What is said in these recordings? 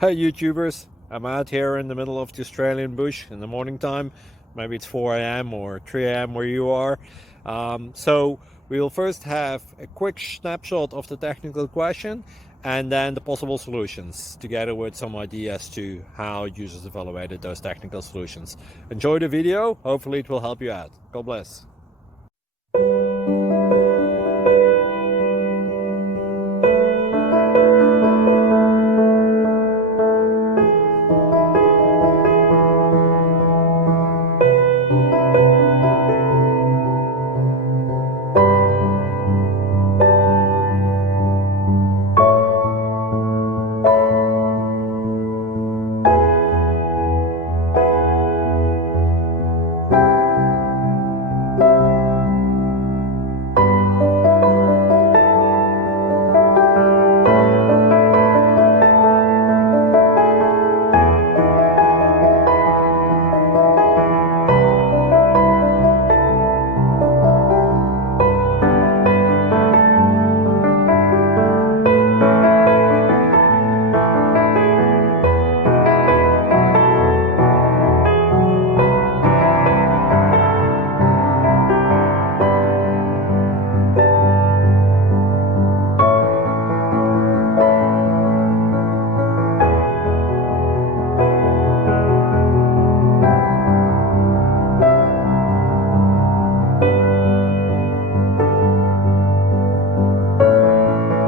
Hey YouTubers, I'm out here in the middle of the Australian bush in the morning time. Maybe it's 4 a.m. or 3 a.m. where you are. So we will first have a quick snapshot of the technical question and then the possible solutions, together with some ideas to how users evaluated those technical solutions. Enjoy the video, hopefully it will help you out. God bless.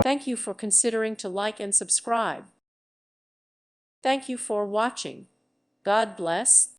Thank you for considering to like and subscribe. Thank you for watching. God bless.